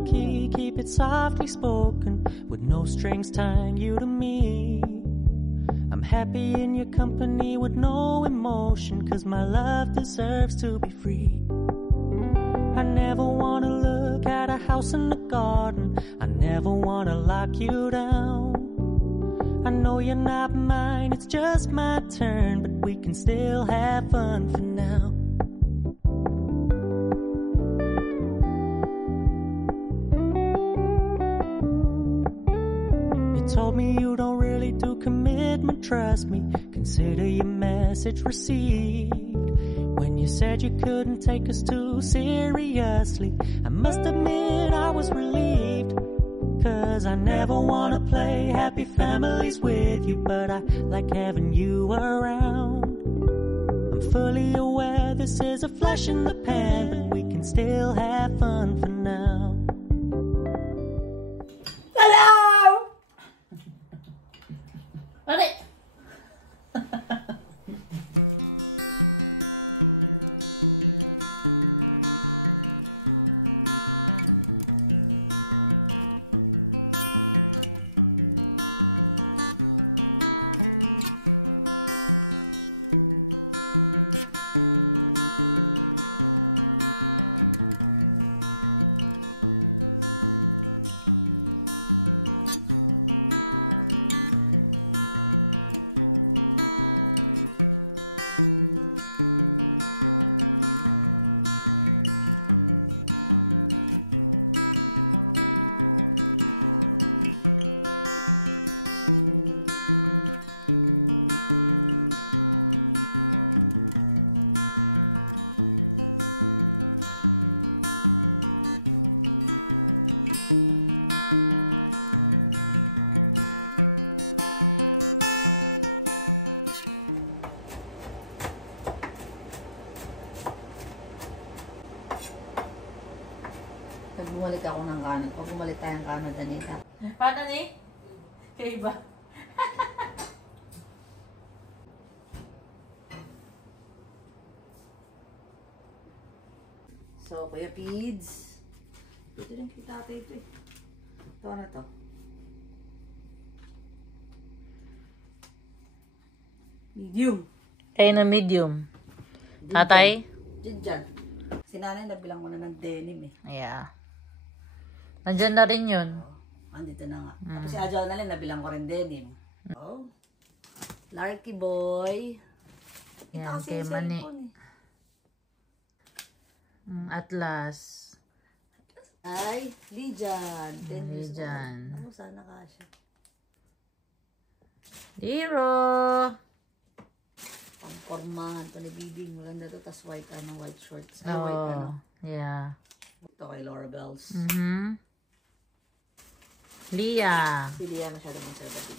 low-key, keep it softly spoken, with no strings tying you to me. I'm happy in your company with no emotion, 'cause my love deserves to be free. I never wanna look at a house in the garden, I never wanna lock you down. I know you're not mine, it's just my turn, but we can still have fun for now. You told me you don't really do commitment, trust me, consider your message received. When you said you couldn't take us too seriously, I must admit I was relieved. 'Cause I never wanna play happy families with you, but I like having you around. I'm fully aware this is a flash in the pan, but we can still have fun for now. Hello! Ano? Bumalik ako ng Canada. Pag bumalik tayong Canada nito. Paano ni? Kaya iba? So, Kuya Pids. Ito rin kita ate ito eh. Ito na to. Medium. Kayo na medium. Tatay? Diyan. Si nanay nabilang ko na ng denim eh. Yeah. Nandyan na rin yun. Andito na nga. Tapos si Adjo na rin, nabilang ko rin denim. Oh. Larky boy. Yan, kay Mani. Atlas. Ay, Lijan. Lijan. Ano, sana kasya. Hero. Pampormahan to ni Bibing. Maganda to. Tapos white, white shorts. Oh, white yeah. Ito kay Laura Bells. Leah. Si Leah masyadong conservative.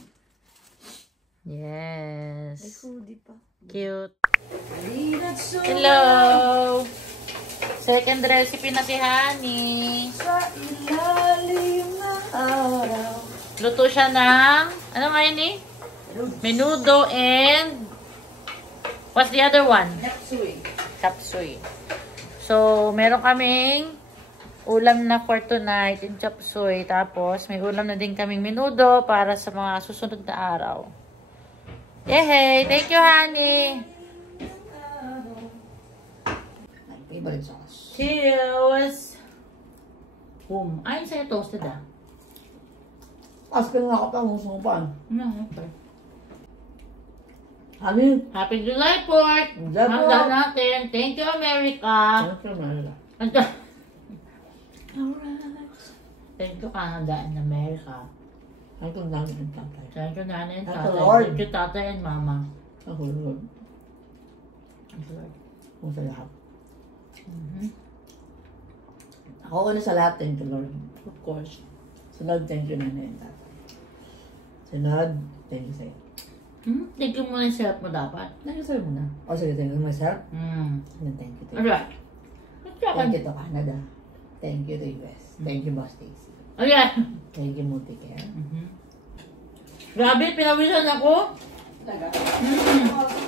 Yes. May hoodie pa. Cute. Hello. Second recipe na si Honey. Sa ilalim na araw. Luto siya ng, ano nga yun eh? Menudo and, what's the other one? Chapsuey. Chapsuey. So, meron kaming ulam na for tonight, yung chapsuey. Tapos, may ulam na din kaming menudo para sa mga susunod na araw. Yehey! Thank you, Honey! My favorite sauce. Cheers! Boom. Ay, sa'yo toasted ah. Ask na ako pa, musupan. Happy July 4th! Handa natin. Thank you, America! Thank you, Canada and America. Thank you, Nanay and Tatay. Thank you, Nanay and Thank Tatay. you, Lord. Thank you, Tatay and Mama. Thank you, Lord. Thank you, Lord. Kung sa lahat. Ako na sa lahat, thank you, Lord. Of course. Sunod, thank you, Nanay and Tatay. Sunod, thank you sa'yo. Thank you muna sa help mo dapat. Thank you sa'yo muna. O, sige, thank you myself. Thank you to you. Alright. Thank you to Canada. Thank you to US. Thank you, Boss Stacy. Alright. Thank you, Multicare. Grabe, pinawisan ako. Talaga?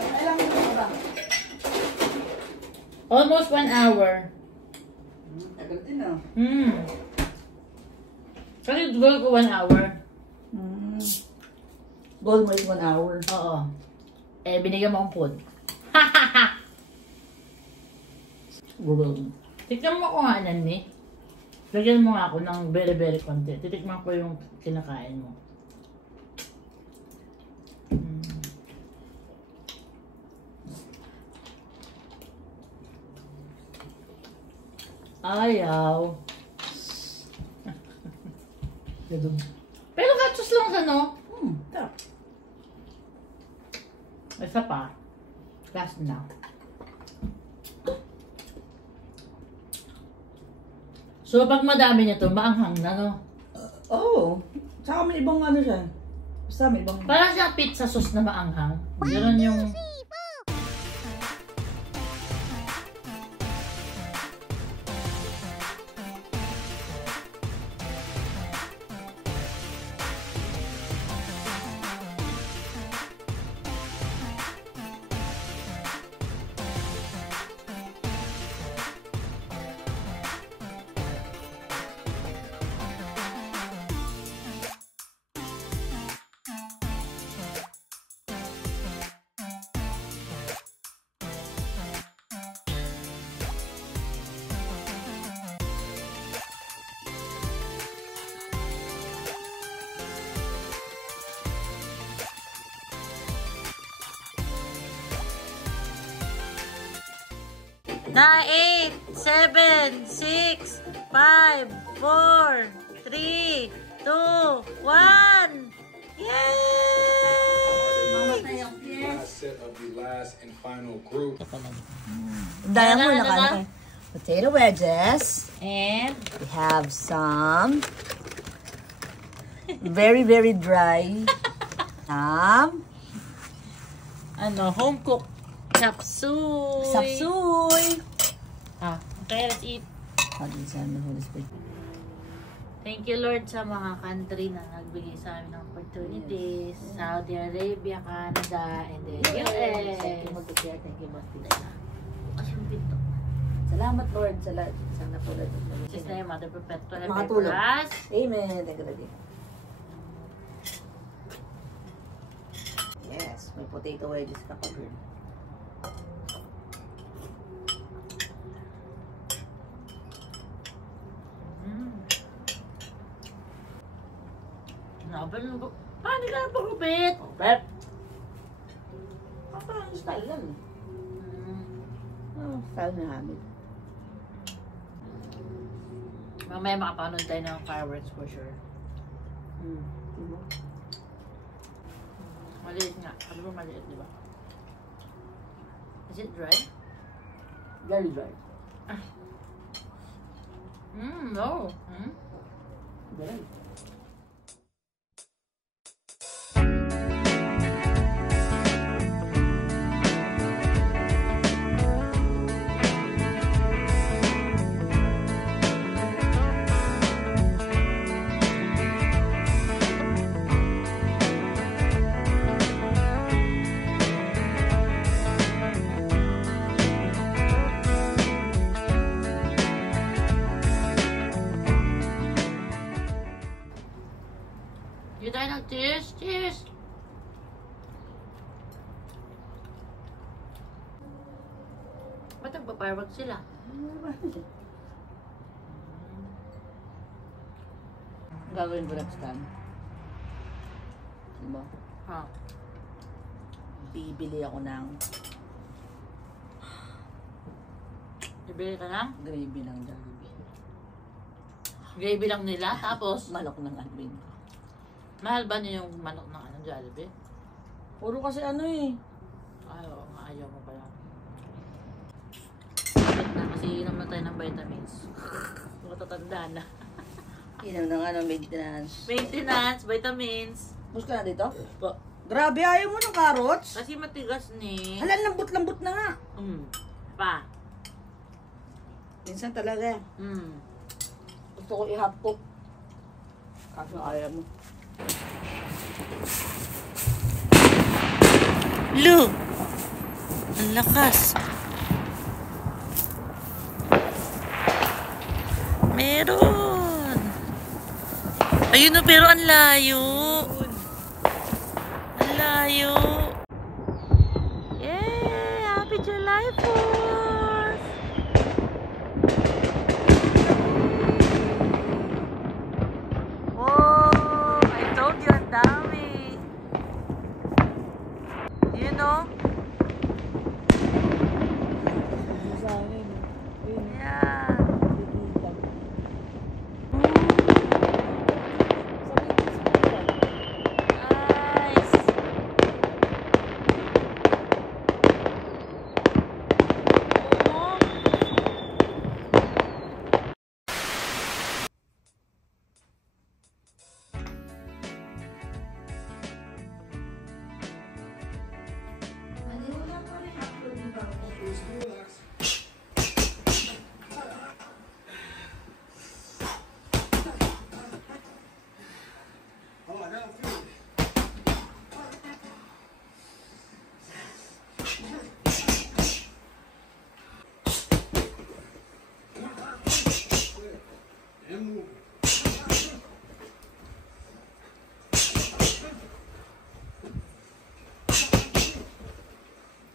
Kailan mo na ba? Almost 1 hour. Tagal din ah. Kasi goal ko 1 hour. Goal mo is 1 hour. Oo. Eh, binigyan mo akong food. Tikman mo ko nga nan eh. Lagyan mo nga ako ng very very konti. Titikman ko yung kinakain mo. Ayaw. Pero katsos lang sa no? Tap. Isa pa. Last na. So, pag madami nito, maanghang na, no? Oo. Tsaka may ibang ano siya. Basta may ibang... Parang siyang pizza sauce na maanghang. Meron yung... Na 8, 7, 6, 5, 4, 3, 2, 1. Yay! Last set of the last and final group. Dahil Ano mo na? naman. Potato wedges. And We have some very, very dry. home cooked chapsuy. Sapsuy. Okay, let's eat. Thank Thank you, Lord, sa mga country na nagbigay sa amin ng opportunities. Saudi Arabia, Canada, and the US. you, Multicare. Thank you, Multicare. Bukas yung pinto. Salamat, Lord, sa lahat. Sa napulad. This is na yung Mother Perpetua and Mga tulog. Nicolas. Amen. Thank you, Lord. Yes, may potato wedges ka pa, girl. Paano ka na pagkupit? Pet? Ang style yan. Style na namin. Mamaya makapanood tayo ng fireworks for sure. Maliit nga. Ano maliit, diba? Is it dry? Very dry. No. Very. Hindi tayo ng cheers. Cheers! Ba't nagpa-fireworks sila? Gagawin ko next time. Diba? Bibili ako ng Ibili ka lang? gravy ng Jollibee. Gravy lang nila. Tapos, Manok ng Alvin. mahal ba niyo yung manok ng Jollibee? Puro kasi ano eh. Ay, oo, ayaw mo pala. Bakit na? Kasi inom na tayo ng vitamins. Matatanda na. Inom ng ano, maintenance. Maintenance, vitamins. Bus ka na dito? Po. Grabe, ayaw mo ng carrots? Kasi matigas ni. Hala, lambot-lambot na nga. Pa. Minsan talaga. Gusto ko i-half cook. Kaso ayaw mo. Lu! Ang lakas. Meron! Ayun na, pero ang layo. Ang layo. Yay! Happy July 4th! Whoa! I told you, ang dami. You know?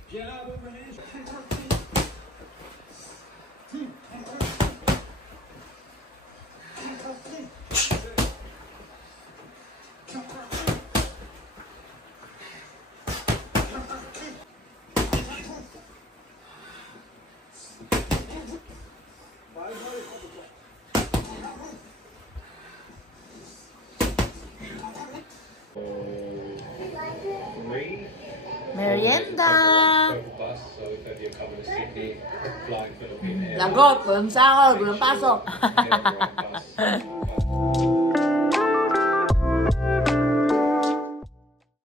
Yeah. Nice. Merienda! Lagot, walang sahod, walang pasok.